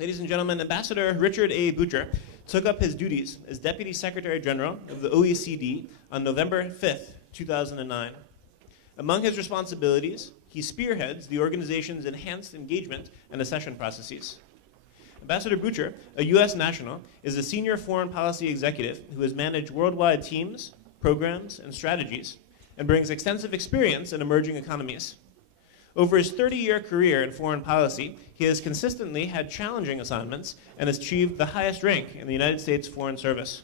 Ladies and gentlemen, Ambassador Richard A. Boucher took up his duties as Deputy Secretary General of the OECD on November 5th, 2009. Among his responsibilities, he spearheads the organization's enhanced engagement and accession processes. Ambassador Boucher, a U.S. national, is a senior foreign policy executive who has managed worldwide teams, programs, and strategies, and brings extensive experience in emerging economies. Over his 30-year career in foreign policy, he has consistently had challenging assignments and has achieved the highest rank in the United States Foreign Service.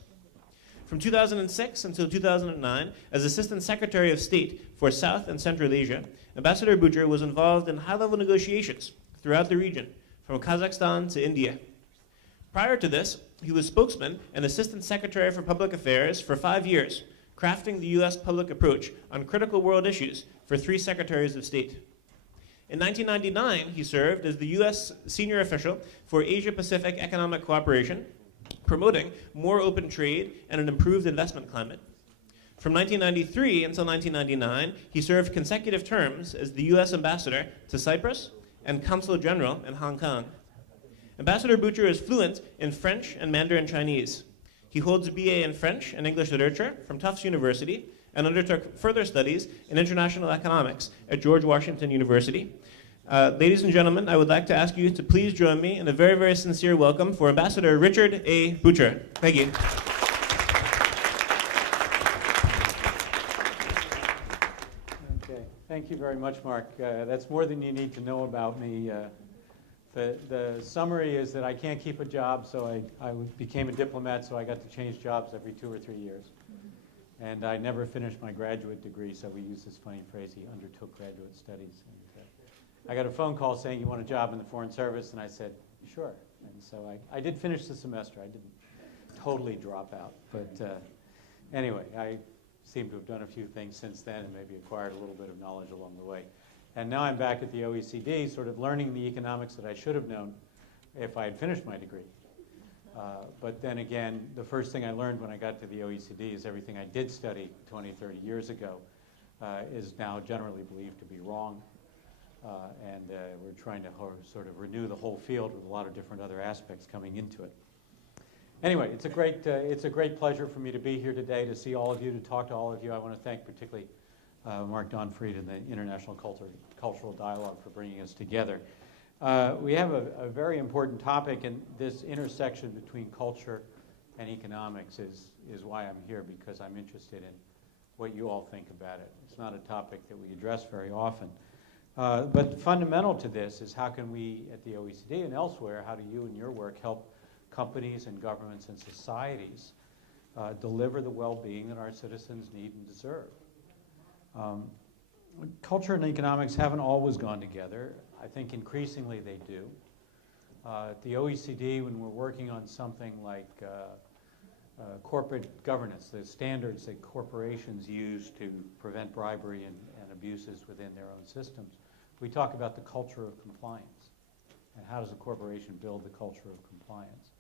From 2006 until 2009, as Assistant Secretary of State for South and Central Asia, Ambassador Boucher was involved in high-level negotiations throughout the region, from Kazakhstan to India. Prior to this, he was spokesman and Assistant Secretary for Public Affairs for 5 years, crafting the U.S. public approach on critical world issues for 3 Secretaries of State. In 1999, he served as the U.S. senior official for Asia-Pacific Economic Cooperation, promoting more open trade and an improved investment climate. From 1993 until 1999, he served consecutive terms as the U.S. ambassador to Cyprus and Consul General in Hong Kong. Ambassador Boucher is fluent in French and Mandarin Chinese. He holds a BA in French and English Literature from Tufts University and undertook further studies in international economics at George Washington University. Ladies and gentlemen, I would like to ask you to please join me in a very, very sincere welcome for Ambassador Richard A. Boucher. Thank you. Okay, thank you very much, Mark. That's more than you need to know about me. The summary is that I can't keep a job, so I became a diplomat, so I got to change jobs every 2 or 3 years. And I never finished my graduate degree, so we use this funny phrase, he undertook graduate studies. And, I got a phone call saying, you want a job in the Foreign Service? And I said, sure. And so I did finish the semester. I didn't totally drop out. But anyway, I seem to have done a few things since then and maybe acquired a little bit of knowledge along the way. And now I'm back at the OECD, sort of learning the economics that I should have known if I had finished my degree. But then again, the first thing I learned when I got to the OECD is everything I did study 20, 30 years ago is now generally believed to be wrong. And we're trying to sort of renew the whole field with a lot of different other aspects coming into it. Anyway, it's a great pleasure for me to be here today, to see all of you, to talk to all of you. I want to thank particularly Mark Donfried and the International Cultural Dialogue for bringing us together. We have a very important topic, and this intersection between culture and economics is why I'm here, because I'm interested in what you all think about it. It's not a topic that we address very often. But fundamental to this is how can we, at the OECD and elsewhere, how do you and your work help companies and governments and societies deliver the well-being that our citizens need and deserve? Culture and economics haven't always gone together. I think increasingly they do. At the OECD, when we're working on something like corporate governance, the standards that corporations use to prevent bribery and abuses within their own systems, we talk about the culture of compliance and how does a corporation build the culture of compliance.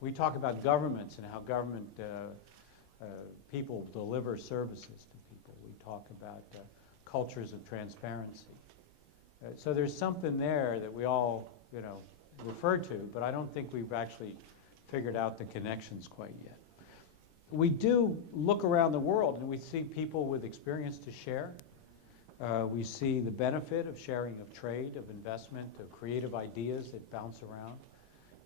We talk about governments and how government people deliver services to people. We talk about cultures of transparency. So there's something there that we all, refer to, but I don't think we've actually figured out the connections quite yet. We do look around the world and we see people with experience to share. We see the benefit of sharing of trade, of investment, of creative ideas that bounce around.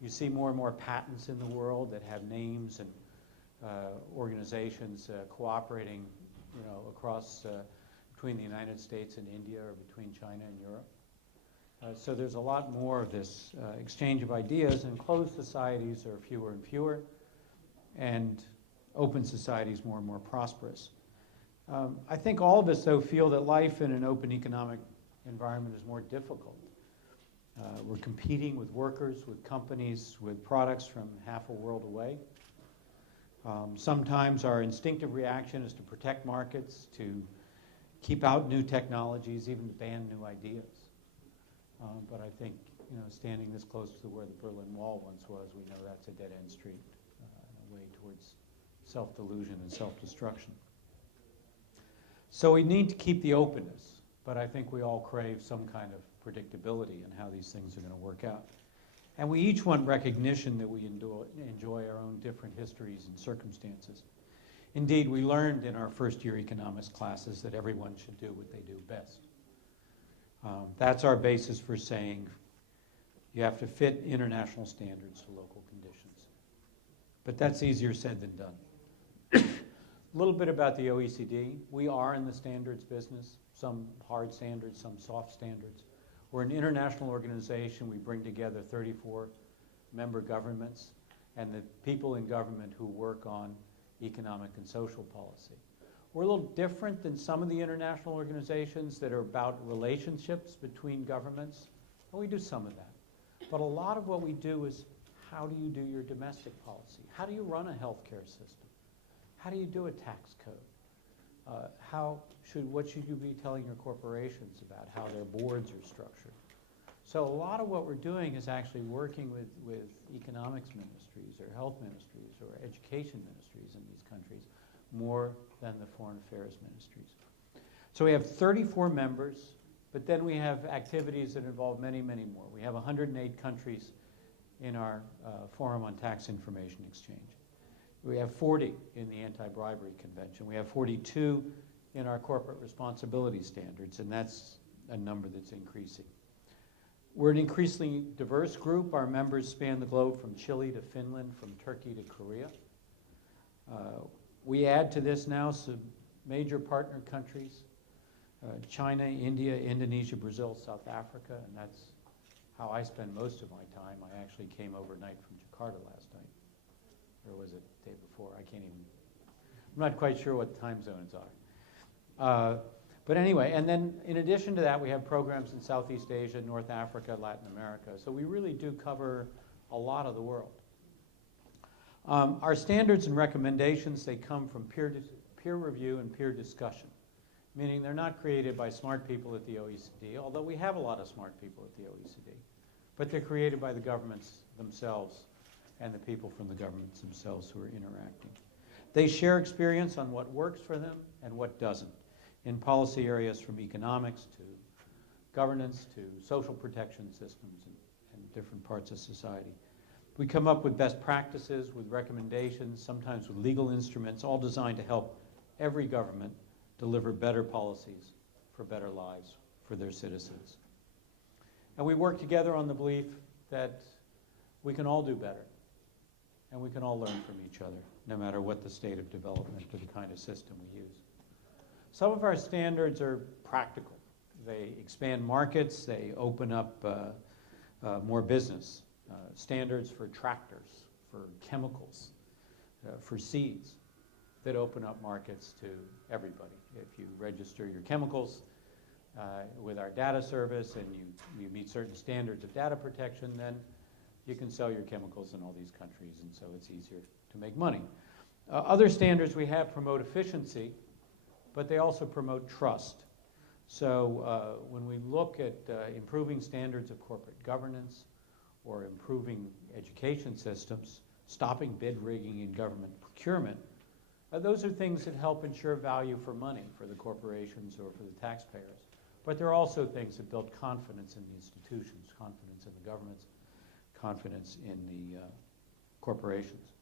You see more and more patents in the world that have names and organizations cooperating, across between the United States and India or between China and Europe. So there's a lot more of this exchange of ideas, and closed societies are fewer and fewer, and open societies more and more prosperous. I think all of us, though, feel that life in an open economic environment is more difficult. We're competing with workers, with companies, with products from half a world away. Sometimes our instinctive reaction is to protect markets, to keep out new technologies, even to ban new ideas. But I think, standing this close to where the Berlin Wall once was, we know that's a dead-end street, a way towards self-delusion and self-destruction. So we need to keep the openness, but I think we all crave some kind of predictability in how these things are going to work out. And we each want recognition that we enjoy our own different histories and circumstances. Indeed, we learned in our first year economics classes that everyone should do what they do best. That's our basis for saying you have to fit international standards to local conditions. But that's easier said than done. A little bit about the OECD. We are in the standards business, some hard standards, some soft standards. We're an international organization. We bring together 34 member governments and the people in government who work on economic and social policy. We're a little different than some of the international organizations that are about relationships between governments. And we do some of that. But a lot of what we do is, how do you do your domestic policy? How do you run a healthcare system? How do you do a tax code? What should you be telling your corporations about how their boards are structured? So a lot of what we're doing is actually working with economics ministries or health ministries or education ministries in these countries more than the foreign affairs ministries. So we have 34 members, but then we have activities that involve many, many more. We have 108 countries in our Forum on Tax Information Exchange. We have 40 in the Anti-Bribery Convention. We have 42 in our corporate responsibility standards, and that's a number that's increasing. We're an increasingly diverse group. Our members span the globe from Chile to Finland, from Turkey to Korea. We add to this now some major partner countries, China, India, Indonesia, Brazil, South Africa, and that's how I spend most of my time. I actually came overnight from Jakarta last night. Or was it the day before? I'm not quite sure what the time zones are. But anyway, and then in addition to that, we have programs in Southeast Asia, North Africa, Latin America. So we really do cover a lot of the world. Our standards and recommendations, they come from peer review and peer discussion, meaning they're not created by smart people at the OECD, although we have a lot of smart people at the OECD, but they're created by the governments themselves and the people from the governments themselves who are interacting. They share experience on what works for them and what doesn't in policy areas from economics to governance to social protection systems and different parts of society. We come up with best practices, with recommendations, sometimes with legal instruments, all designed to help every government deliver better policies for better lives for their citizens. And we work together on the belief that we can all do better. And we can all learn from each other, no matter what the state of development or the kind of system we use. Some of our standards are practical. They expand markets, they open up more business. Standards for tractors, for chemicals, for seeds that open up markets to everybody. If you register your chemicals with our data service and you meet certain standards of data protection, then you can sell your chemicals in all these countries, and so it's easier to make money. Other standards we have promote efficiency, but they also promote trust. So when we look at improving standards of corporate governance or improving education systems, stopping bid rigging in government procurement, those are things that help ensure value for money for the corporations or for the taxpayers. But there are also things that build confidence in the institutions, confidence in the governments, confidence in the corporations.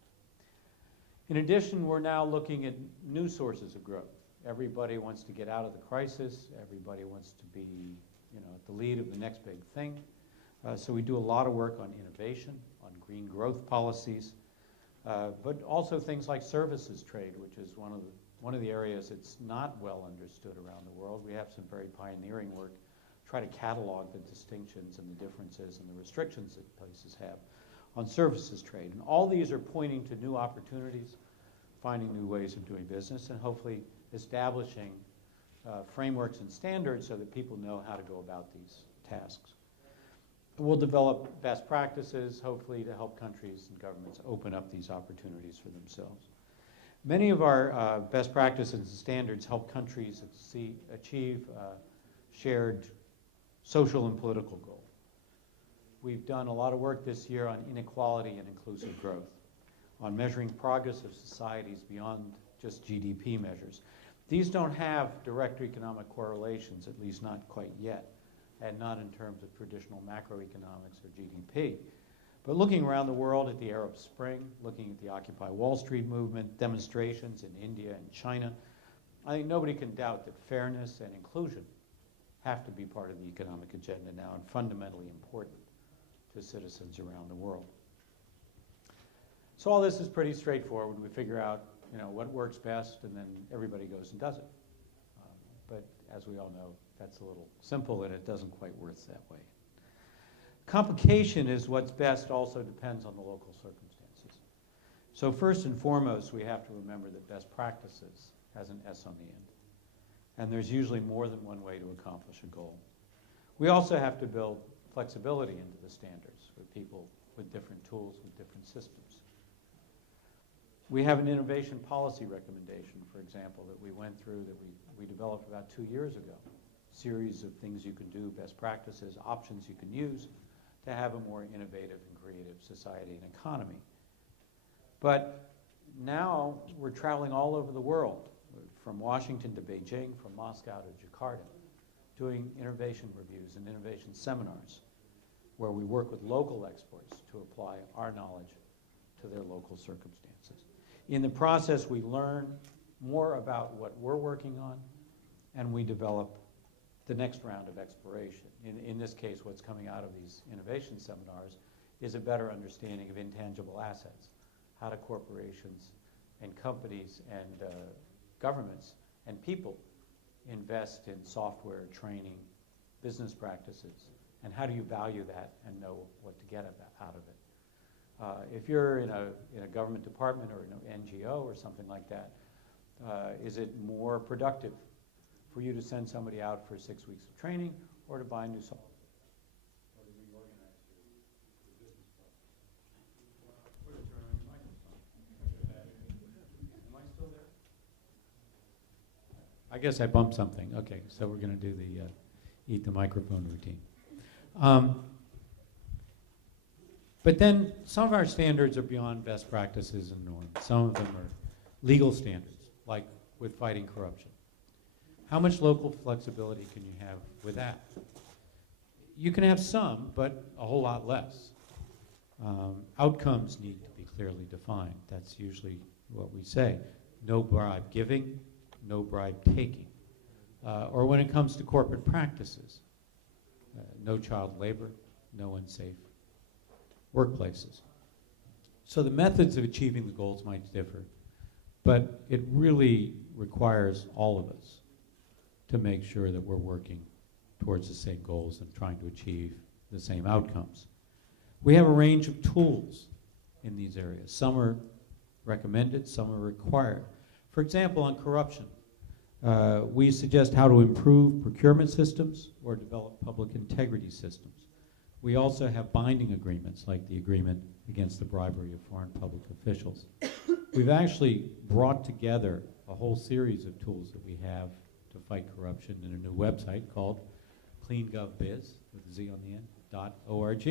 In addition, we're now looking at new sources of growth. Everybody wants to get out of the crisis. Everybody wants to be, at the lead of the next big thing. So we do a lot of work on innovation, on green growth policies, but also things like services trade, which is one of the areas that's not well understood around the world. We have some very pioneering work, try to catalog the distinctions and the differences and the restrictions that places have on services trade. And all these are pointing to new opportunities, finding new ways of doing business, and hopefully establishing frameworks and standards so that people know how to go about these tasks. We'll develop best practices, hopefully, to help countries and governments open up these opportunities for themselves. Many of our best practices and standards help countries achieve shared social and political goals. We've done a lot of work this year on inequality and inclusive growth, on measuring progress of societies beyond just GDP measures. These don't have direct economic correlations, at least not quite yet, and not in terms of traditional macroeconomics or GDP. But looking around the world at the Arab Spring, looking at the Occupy Wall Street movement, demonstrations in India and China, I think nobody can doubt that fairness and inclusion have to be part of the economic agenda now and fundamentally important to citizens around the world. So all this is pretty straightforward. We figure out, what works best, and then everybody goes and does it. But as we all know, that's a little simple, and it doesn't quite work that way. Complication is what's best also depends on the local circumstances. So first and foremost, we have to remember that best practices has an S on the end. And there's usually more than one way to accomplish a goal. We also have to build flexibility into the standards with people with different tools, with different systems. We have an innovation policy recommendation, for example, that we went through, that we developed about 2 years ago. A series of things you can do, best practices, options you can use to have a more innovative and creative society and economy. But now we're traveling all over the world, from Washington to Beijing, from Moscow to Jakarta, doing innovation reviews and innovation seminars where we work with local experts to apply our knowledge to their local circumstances. In the process, we learn more about what we're working on, and we develop the next round of exploration. In this case, what's coming out of these innovation seminars is a better understanding of intangible assets. How do corporations and companies and governments and people invest in software, training, business practices, and how do you value that and know what to get out of it? If you're in a government department or an NGO or something like that, is it more productive for you to send somebody out for 6 weeks of training or to buy new software? Or to reorganize your business process? Or to turn on your microphone? Am I still there? I guess I bumped something. Okay, so we're going to do the eat the microphone routine. But then some of our standards are beyond best practices and norms. Some of them are legal standards, like with fighting corruption. How much local flexibility can you have with that? You can have some, but a whole lot less. Outcomes need to be clearly defined. That's usually what we say. No bribe giving, no bribe taking. Or when it comes to corporate practices, no child labor, no unsafe workplaces. So the methods of achieving the goals might differ, but it really requires all of us to make sure that we're working towards the same goals and trying to achieve the same outcomes. We have a range of tools in these areas. Some are recommended, some are required. For example, on corruption, we suggest how to improve procurement systems or develop public integrity systems. We also have binding agreements, like the agreement against the bribery of foreign public officials. We've actually brought together a whole series of tools that we have to fight corruption in a new website called cleangovbiz, with a Z on the end, .org.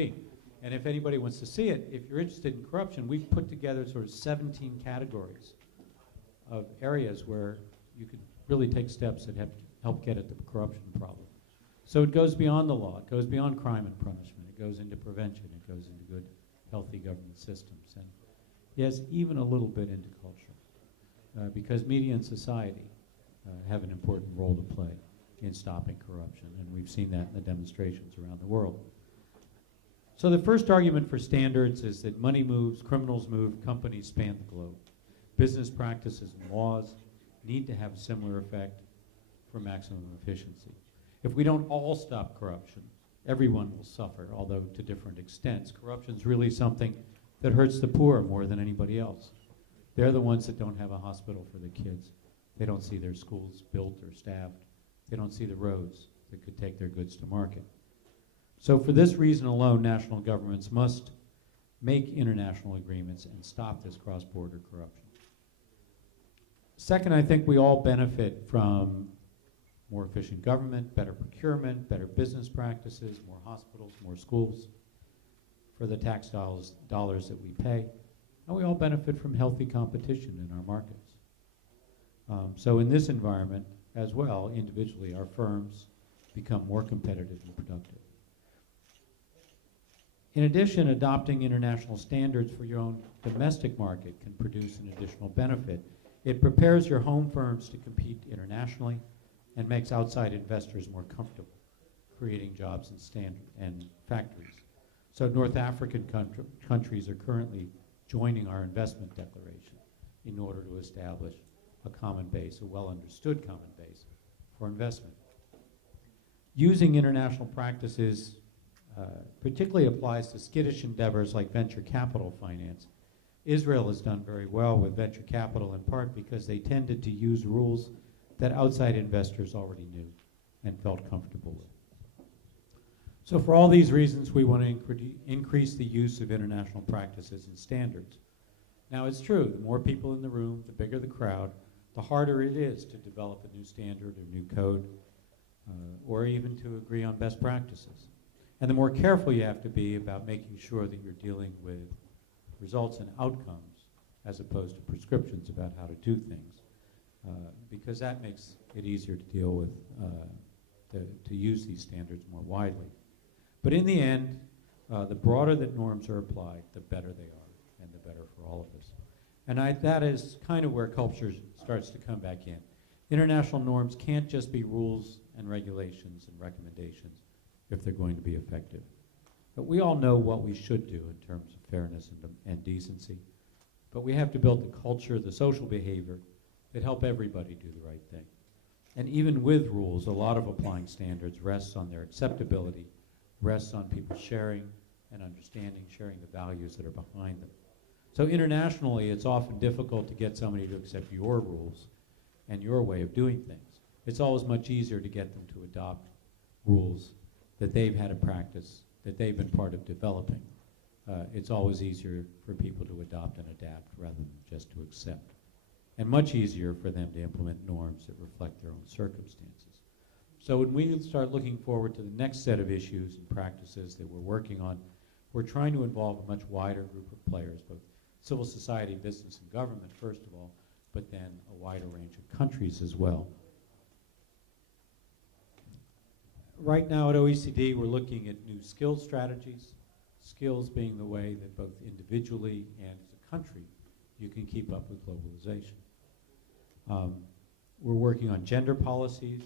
And if anybody wants to see it, if you're interested in corruption, we've put together sort of 17 categories of areas where you could really take steps that help get at the corruption problem. So it goes beyond the law, it goes beyond crime and punishment, it goes into prevention, it goes into good, healthy government systems, and yes, even a little bit into culture, because media and society have an important role to play in stopping corruption, and we've seen that in the demonstrations around the world. So the first argument for standards is that money moves, criminals move, companies span the globe. Business practices and laws need to have a similar effect for maximum efficiency. If we don't all stop corruption, everyone will suffer, although to different extents. Corruption is really something that hurts the poor more than anybody else. They're the ones that don't have a hospital for their kids. They don't see their schools built or staffed. They don't see the roads that could take their goods to market. So for this reason alone, national governments must make international agreements and stop this cross-border corruption. Second, I think we all benefit from more efficient government, better procurement, better business practices, more hospitals, more schools for the tax dollars that we pay. And we all benefit from healthy competition in our markets. So in this environment as well, individually, our firms become more competitive and productive. In addition, adopting international standards for your own domestic market can produce an additional benefit. It prepares your home firms to compete internationally and makes outside investors more comfortable, creating jobs and factories. So North African countries are currently joining our investment declaration in order to establish a common base, a well-understood common base for investment. Using international practices particularly applies to skittish endeavors like venture capital finance. Israel has done very well with venture capital in part because they tended to use rules that outside investors already knew and felt comfortable with. So for all these reasons, we want to increase the use of international practices and standards. Now it's true, the more people in the room, the bigger the crowd, the harder it is to develop a new standard or new code, or even to agree on best practices. And the more careful you have to be about making sure that you're dealing with results and outcomes as opposed to prescriptions about how to do things, because that makes it easier to deal with, to use these standards more widely. But in the end, the broader that norms are applied, the better they are, and the better for all of us. And that is kind of where culture starts to come back in. International norms can't just be rules and regulations and recommendations if they're going to be effective. But we all know what we should do in terms of fairness and decency. But we have to build the culture, the social behavior that help everybody do the right thing. And even with rules, a lot of applying standards rests on their acceptability, rests on people sharing and understanding, sharing the values that are behind them. So internationally, it's often difficult to get somebody to accept your rules and your way of doing things. It's always much easier to get them to adopt rules that they've had a practice, that they've been part of developing. It's always easier for people to adopt and adapt rather than just to accept. And much easier for them to implement norms that reflect their own circumstances. So when we start looking forward to the next set of issues and practices that we're working on, we're trying to involve a much wider group of players, both civil society, business, and government, first of all, but then a wider range of countries as well. Right now at OECD, we're looking at new skills strategies, skills being the way that both individually and as a country you can keep up with globalization. We're working on gender policies,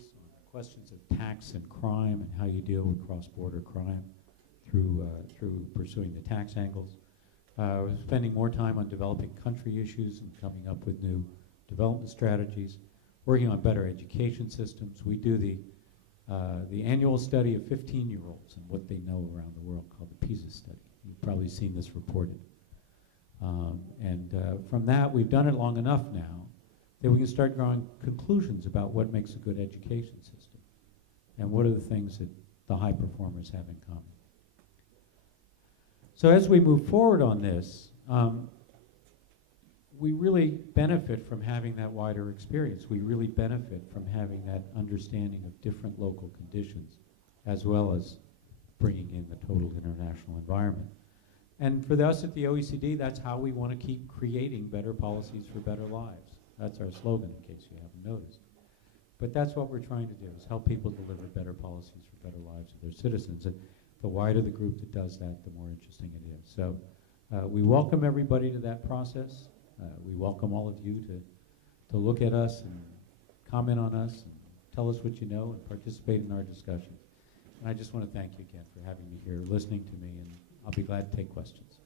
questions of tax and crime and how you deal with cross-border crime through pursuing the tax angles. We're spending more time on developing country issues and coming up with new development strategies, working on better education systems. We do the annual study of 15-year-olds and what they know around the world called the PISA study. You've probably seen this reported. From that, we've done it long enough now that we can start drawing conclusions about what makes a good education system and what are the things that the high performers have in common. So as we move forward on this, we really benefit from having that wider experience. We really benefit from having that understanding of different local conditions, as well as bringing in the total international environment. And for us at the OECD, that's how we want to keep creating better policies for better lives. That's our slogan, in case you haven't noticed. But that's what we're trying to do, is help people deliver better policies for better lives of their citizens. And the wider the group that does that, the more interesting it is. So we welcome everybody to that process. We welcome all of you to look at us and comment on us and tell us what you know and participate in our discussions. And I just want to thank you again for having me here, listening to me, and I'll be glad to take questions.